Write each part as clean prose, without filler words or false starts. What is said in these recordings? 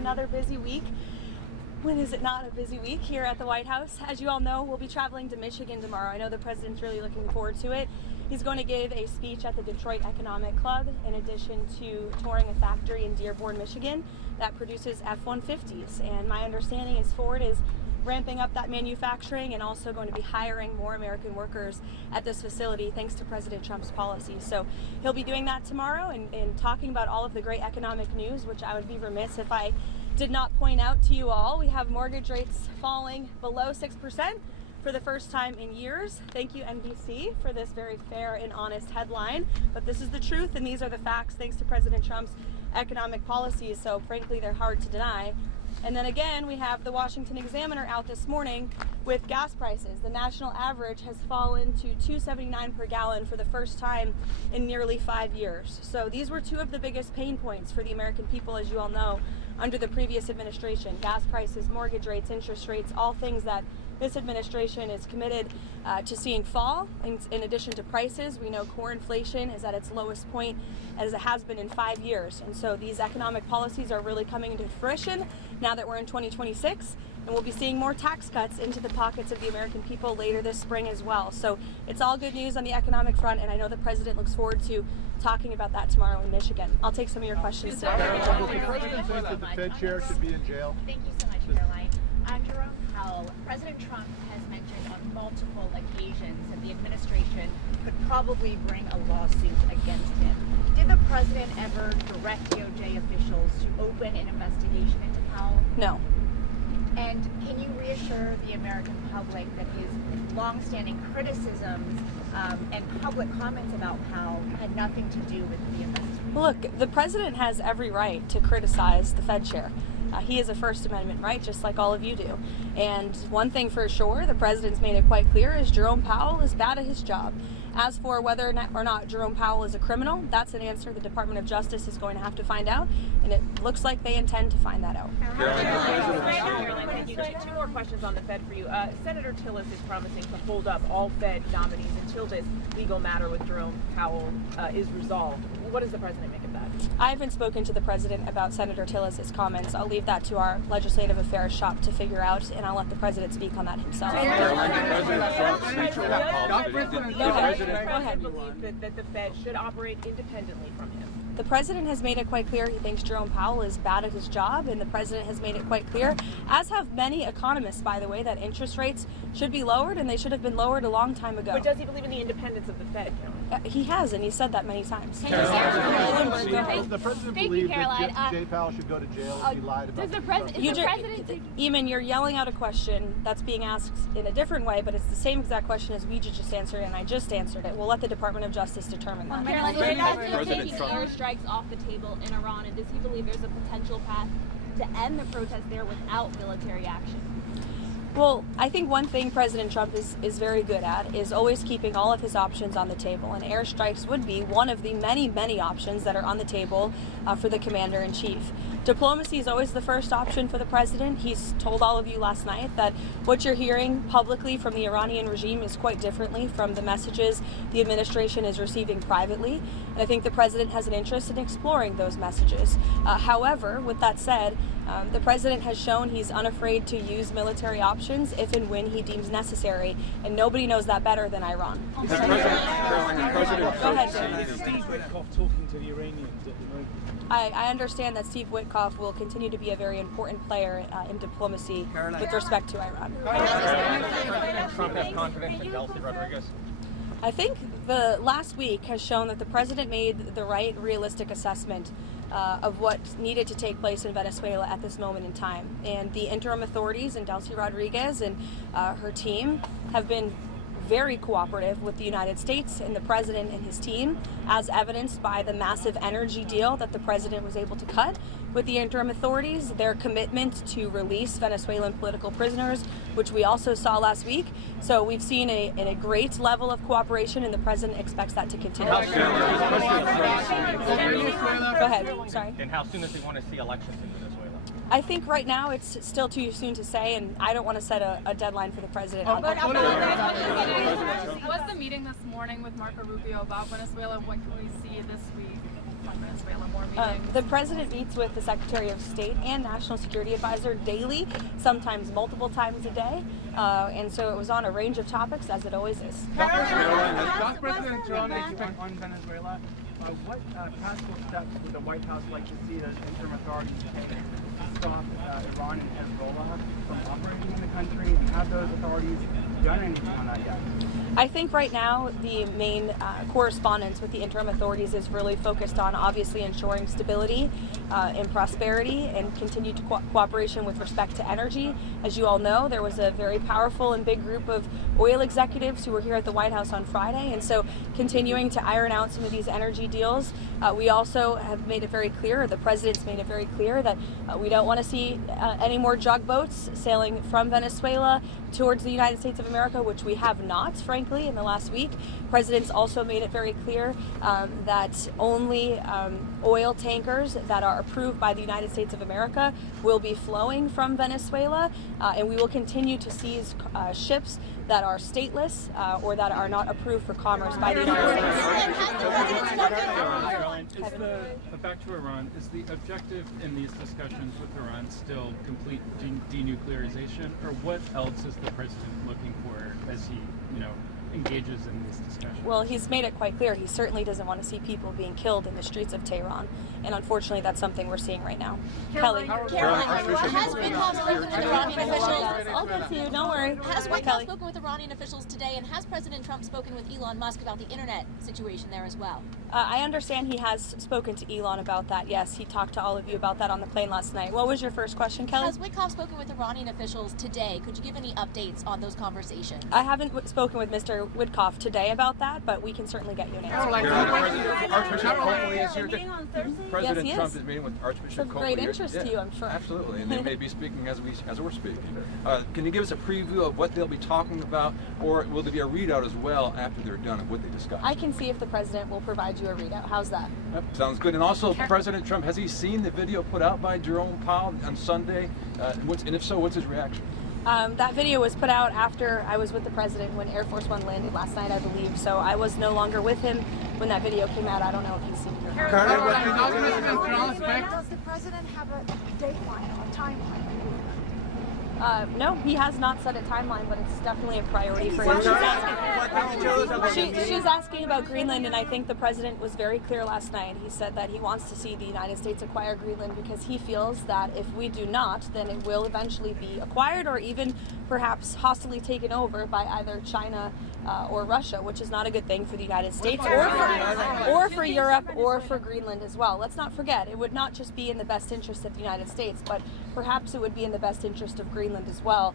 another busy week. When is it not a busy week here at the White House? As you all know, we'll be traveling to Michigan tomorrow. I know the president's really looking forward to it. He's going to give a speech at the Detroit Economic Club in addition to touring a factory in Dearborn, Michigan that produces F-150s. And my understanding is Ford is ramping up that manufacturing and also going to be hiring more American workers at this facility thanks to President Trump's policy. So he'll be doing that tomorrow and talking about all of the great economic news, which I would be remiss if I did not point out to you all. We have mortgage rates falling below 6% for the first time in years. Thank you, NBC, for this very fair and honest headline. But this is the truth, and these are the facts thanks to President Trump's economic policies. So frankly, they're hard to deny. And then again, we have the Washington Examiner out this morning with gas prices. The national average has fallen to $2.79 per gallon for the first time in nearly 5 years. So these were two of the biggest pain points for the American people, as you all know, under the previous administration. Gas prices, mortgage rates, interest rates, all things that this administration is committed to seeing fall. In addition to prices, we know core inflation is at its lowest point as it has been in 5 years. And so these economic policies are really coming into fruition now that we're in 2026. And we'll be seeing more tax cuts into the pockets of the American people later this spring as well. So it's all good news on the economic front, and I know the president looks forward to talking about that tomorrow in Michigan. I'll take some of your questions today. Does the president think that the Fed chair should be in jail? Thank you so much, Karoline. Jerome Powell, President Trump has mentioned on multiple occasions that the administration could probably bring a lawsuit against him. Did the president ever direct DOJ officials to open an investigation into Powell? No. And can you reassure the American public that his long-standing criticisms and public comments about Powell had nothing to do with the investigation? Look, the president has every right to criticize the Fed chair. He has a First Amendment right, just like all of you do. And one thing for sure, the president's made it quite clear, is Jerome Powell is bad at his job. As for whether or not Jerome Powell is a criminal, that's an answer the Department of Justice is going to have to find out, and it looks like they intend to find that out. Two more questions on the Fed for you. Senator Tillis is promising to hold up all Fed nominees until this legal matter with Jerome Powell is resolved. What does the president make of that? I haven't spoken to the president about Senator Tillis' comments. I'll leave that to our legislative affairs shop to figure out, and I'll let the president speak on that himself. Go ahead. Believe that the Fed should operate independently from him. The president has made it quite clear he thinks Jerome Powell is bad at his job, and the president has made it quite clear, as have many economists, by the way, that interest rates should be lowered, and they should have been lowered a long time ago. But does he believe in the independence of the Fed, Caroline? He has, and he said that many times. Does the president believe that Jay Powell should go to jail if he lied about Eamon, you're yelling out a question that's being asked in a different way, but it's the same exact question as we just answered, and I just answered it. We'll let the Department of Justice determine that. Caroline, is the president taking airstrikes off the table in Iran, and does he believe there's a potential path to end the protest there without military action? Well, I think one thing President Trump is very good at is always keeping all of his options on the table, and airstrikes would be one of the many, many options that are on the table for the commander-in-chief. Diplomacy is always the first option for the president. He's told all of you last night that what you're hearing publicly from the Iranian regime is quite differently from the messages the administration is receiving privately, and I think the president has an interest in exploring those messages. However, with that said, the president has shown he's unafraid to use military options if and when he deems necessary, and nobody knows that better than Iran. Go ahead, Steve Witkoff talking to the Iranians at the moment. I understand that Steve Witkoff will continue to be a very important player in diplomacy with respect to Iran. Trump has confidence in Delcy Rodriguez? I think the last week has shown that the president made the right, realistic assessment of what needed to take place in Venezuela at this moment in time. And the interim authorities and Delcy Rodriguez and her team have been very cooperative with the United States and the president and his team, as evidenced by the massive energy deal that the president was able to cut with the interim authorities, their commitment to release Venezuelan political prisoners, which we also saw last week. So we've seen a great level of cooperation, and the president expects that to continue. Go ahead, sorry. And how soon does he want to see elections in Venezuela? I think right now it's still too soon to say, and I don't want to set a deadline for the president. What's the meeting this morning with Marco Rubio about Venezuela? What can we see this week? on Venezuela? More meetings? The president meets with the Secretary of State and National Security Advisor daily, sometimes multiple times a day, and so it was on a range of topics, as it always is. Does President Trump expect on Venezuela? What practical steps would the White House like to see the interim authorities take to stop Iran and Hezbollah from operating in the country? And have those authorities done anything on that yet? I think right now the main correspondence with the interim authorities is really focused on obviously ensuring stability and prosperity and continued cooperation with respect to energy. As you all know, there was a very powerful and big group of oil executives who were here at the White House on Friday, and so continuing to iron out some of these energy deals. We also have made it very clear, the president's made it very clear, that we don't want to see any more jug boats sailing from Venezuela towards the United States of America, which we have not, frankly, in the last week. President's also made it very clear that only oil tankers that are approved by the United States of America will be flowing from Venezuela, and we will continue to seize ships that are stateless or that are not approved for commerce by the United States. Back to Iran, is the objective in these discussions with Iran still complete denuclearization, or what else is the president looking for as he, engages in these discussions? Well, he's made it quite clear he certainly doesn't want to see people being killed in the streets of Tehran, and unfortunately that's something we're seeing right now. Kelly. Has Witkoff spoken with Iranian officials? I'll get to you, don't worry. Has Witkoff spoken with Iranian officials today, and has President Trump spoken with Elon Musk about the internet situation there as well? I understand he has spoken to Elon about that. Yes, he talked to all of you about that on the plane last night. What was your first question, Kelly? Has Witkoff spoken with Iranian officials today? Could you give any updates on those conversations? I haven't spoken with Mr. Witkoff today about that, but we can certainly get you an answer. Archbishop Coakley is here. President yes, Trump is meeting with Archbishop Coakley. Of great interest to you, I'm sure. Absolutely, and they may be speaking as we're speaking. Can you give us a preview of what they'll be talking about, or will there be a readout as well after they're done of what they discuss? I can see if the president will provide you a readout. How's that? Yep, sounds good. And also, President Trump, has he seen the video put out by Jerome Powell on Sunday? And if so, what's his reaction? That video was put out after I was with the president when Air Force One landed last night, I believe. So I was no longer with him when that video came out. I don't know if he's seen it or not. Does the president have a dateline or a timeline? No, he has not set a timeline, but it's definitely a priority for him. She's asking about Greenland, and I think the president was very clear last night. He said that he wants to see the United States acquire Greenland because he feels that if we do not, then it will eventually be acquired or even perhaps hostily taken over by either China or Russia, which is not a good thing for the United States or for Europe or for Greenland as well. Let's not forget, it would not just be in the best interest of the United States, but perhaps it would be in the best interest of Greenland as well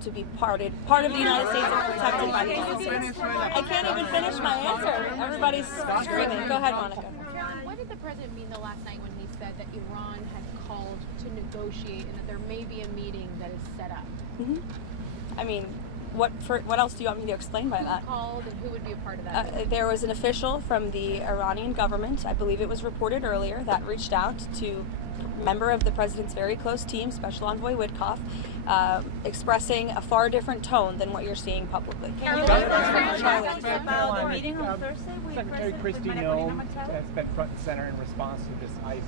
to be part of the United States and protected by the United States. I can't even finish my answer. Everybody's screaming. Go ahead, Monica. What did the president mean the last night when he said that Iran had called to negotiate and that there may be a meeting that is set up? I mean, what else do you want me to explain by that? Who called and who would be a part of that? There was an official from the Iranian government, I believe it was reported earlier, that reached out to a member of the president's very close team, Special Envoy Witkoff, expressing a far different tone than what you're seeing publicly. About the meeting on Thursday, Secretary Kristi Noem has been front and center in response to this ICE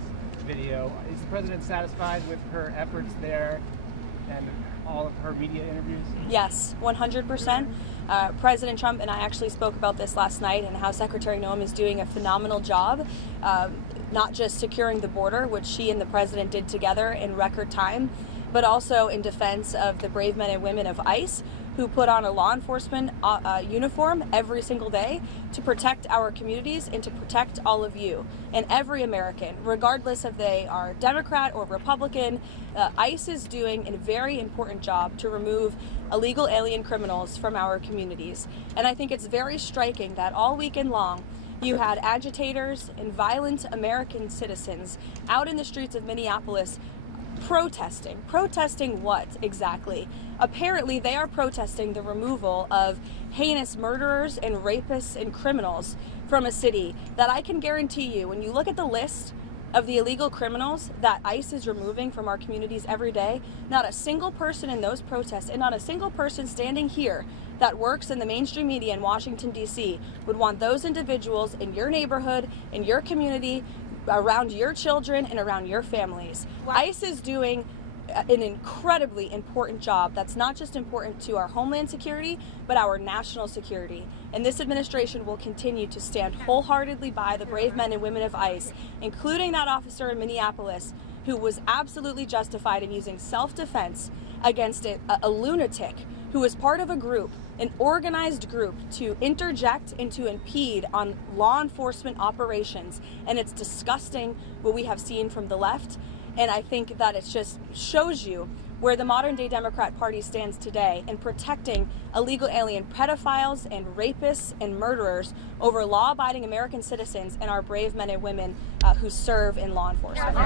video. Is the president satisfied with her efforts there and all of her media interviews? Yes, 100%. President Trump and I actually spoke about this last night and how Secretary Noem is doing a phenomenal job, not just securing the border, which she and the president did together in record time, but also in defense of the brave men and women of ICE who put on a law enforcement uniform every single day to protect our communities and to protect all of you and every American, regardless if they are Democrat or Republican. ICE is doing a very important job to remove illegal alien criminals from our communities. And I think it's very striking that all weekend long, you had agitators and violent American citizens out in the streets of Minneapolis protesting. Protesting what exactly? Apparently they are protesting the removal of heinous murderers and rapists and criminals from a city that I can guarantee you, when you look at the list of the illegal criminals that ICE is removing from our communities every day, not a single person in those protests and not a single person standing here that works in the mainstream media in Washington, D.C. would want those individuals in your neighborhood, in your community, around your children and around your families. ICE is doing an incredibly important job that's not just important to our homeland security, but our national security. And this administration will continue to stand wholeheartedly by the brave men and women of ICE, including that officer in Minneapolis who was absolutely justified in using self-defense against a lunatic who was part of a group, an organized group, to interject and to impede on law enforcement operations. And it's disgusting what we have seen from the left. And I think that it just shows you where the modern day Democrat Party stands today in protecting illegal alien pedophiles and rapists and murderers over law-abiding American citizens and our brave men and women who serve in law enforcement.